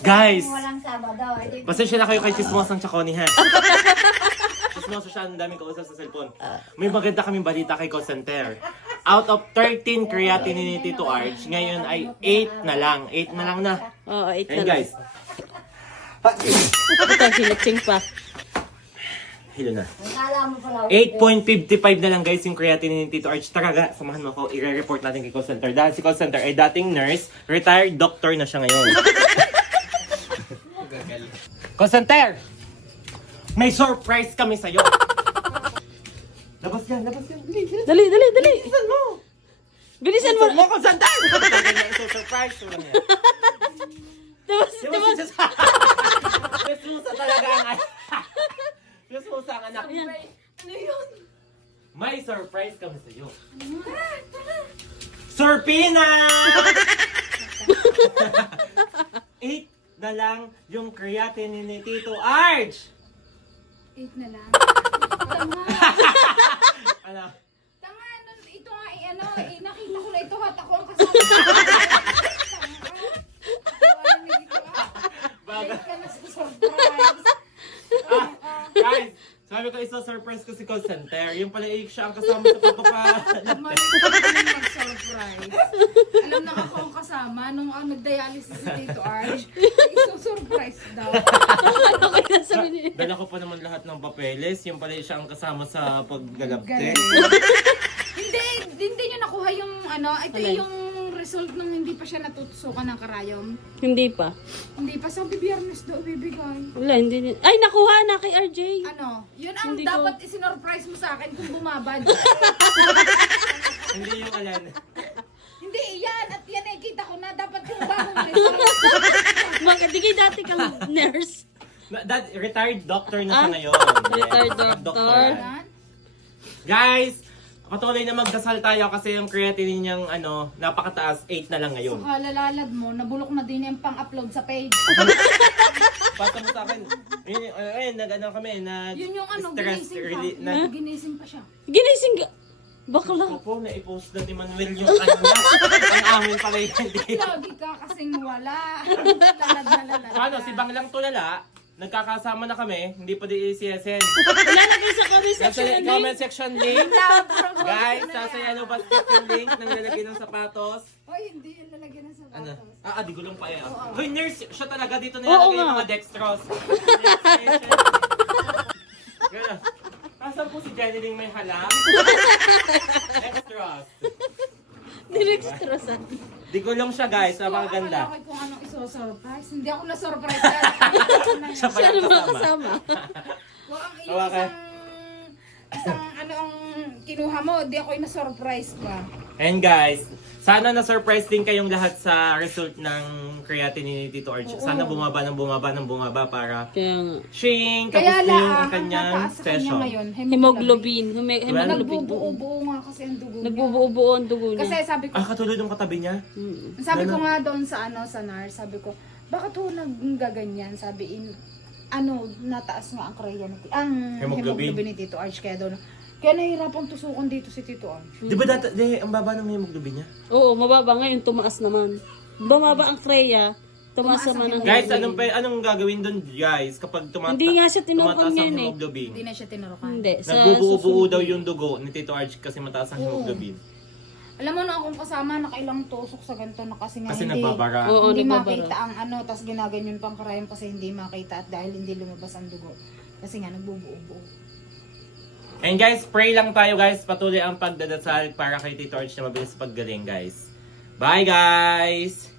Guys, Walang Sabado. pasensya na kayo kay Chismosang Chaconi ha. Chismoso siya, ang daming kausap sa cellphone. May maganda kaming balita kay call center. Out of 13 creatinine ni Tito Arch, ngayon ay 8 na lang. 8 na lang na. Oo, 8 Ayun na lang. guys, Ito, sinitsing pa. hilo na. Akala mo pala. 8.55 na lang guys yung creatinine ni Tito Arch. Taraga, samahan mo ako, i-report natin kay call center. Dahil si call center ay dating nurse, retired doctor na siya ngayon. Call center! May surprise kami sa'yo! Labas yan, labas yan. Dali, dali, dali. Bilisan mo! Bilisan mo. Bilisan mo, call center! Surprise mo lang yan. Dimas, Di ba dimas. si Diyos Musa talaga ang Diyos Musa ang anak. Ano yun? May surprise kami sa'yo. Surpina! 8 na lang yung creatinine ni Tito Arch! 8 na lang. Tama. Ano? Tama. Ito nga ano, nakita ko na ito at ako ang kasama. Baga. Ka na sa surprise. Guys, sabi ko isa-surprise ko si call center. Yung pala siya ang kasama sa pagpapalapit. Mag-surprise. Alam na ako ang kasama nung nag-dialysis si Tito Arch. Iso-surprise daw. Ano kaya sabi niya? Dala ko pa naman lahat ng papeles. Yung pala siya ang kasama sa paggalapte. Hindi nyo nakuha yung ito Alin? yung result ng hindi pa siya natutusukan ng karayom. Hindi pa. Hindi pa sa biyernes daw bibigay. Wala, hindi. Ay, nakuha na kay RJ. Yun ang Hindi dapat isinurprise mo sa akin kung bumabad. Hindi yung alan. Hindi, yan. At yan eh, kita ko na dapat yung bagong result. Di kayo dati kang nurse. Retired doctor na siya ngayon. Retired Yes, doctor. Yan. Guys, patuloy na magdasal tayo kasi yung creatinine niyang napakataas, 8 na lang ngayon. Saka lalalad mo, nabulok na din yung pang-upload sa page. Pasa mo sa akin. Kami, Yun yung stress ginising pa. Ginising pa siya. Ginising ka. Bakla. Opo, na-i-post na ni Manuel yung niya. Ang amin pala hindi. Lagi ka kasing wala. Lalad na lalad. Paano, si Bang lang tulala, nagkakasama na kami, hindi pa di CSN. Ilalagay sa comment Nasa section ng comment link. section link. Guys, sasaya ba yung link ng lalagay ng sapatos? Hoy, hindi yung lalagyan ng Ano? sapatos. Di gulong pa yan. Hoy, nurse, siya talaga dito Oo nilalagay yung nga. mga dextrose. Gano'n. Asan po si Jenny Ling may halang? Dextrose. Dinextrosan. Di gulong siya guys, napakaganda. Akala ko kung anong iso-surprise. Hindi ako na-surprise. Siya Siya pala naman kasama. kasama. Ang Okay. isang ang kinuha mo, di ako yung na-surprise ba? And guys, sana na-surprise din kayong lahat sa result ng creatinine ni Tito Arch. Sana bumaba para Kaya nga. shing, Kaya tapos na yung lang, ang kanyang tataas sa kanya session. ngayon, Hemoglobin. Hemoglobin. Nagbubuo-buo nga kasi ang dugo niya. Nagbubuo-buo ang dugo Kasi niya. sabi ko, Katulad ng katabi niya. sabi ko nga doon sa sa nurse, sabi ko, bakit ho nagaganyan? Sabi nataas nga ang hemoglobin ni Tito Arch kaya doon. Kaya nahihirapang tusukan dito si Tito Arch. Di ba ang baba ng hemoglobin niya? Oo, mababa. Ngayon, tumaas naman. Bumaba ang Freya, tumaas Tumaas ang naman ang Guys, hemoglobin. anong gagawin doon guys kapag Hindi nga siya tinukan tumataas ang yan eh. hemoglobin? Hindi na siya tinurukan. Hindi. Nagbubuo-buo susunod. daw yung dugo ni Tito Arch kasi mataas ang hemoglobin. Alam mo na akong kasama, nakailang tusok sa ganito na kasi nga Kasi hindi, nagbabara. Oo, hindi nagbabara. makita ang tas ginaganyan pang karayom kasi hindi makita at dahil hindi lumabas ang dugo. Kasi nga nagbubuo-buo. And guys, pray lang tayo guys. Patuloy ang pagdadasal para kay Tito Arch na mabilis paggaling guys. Bye guys!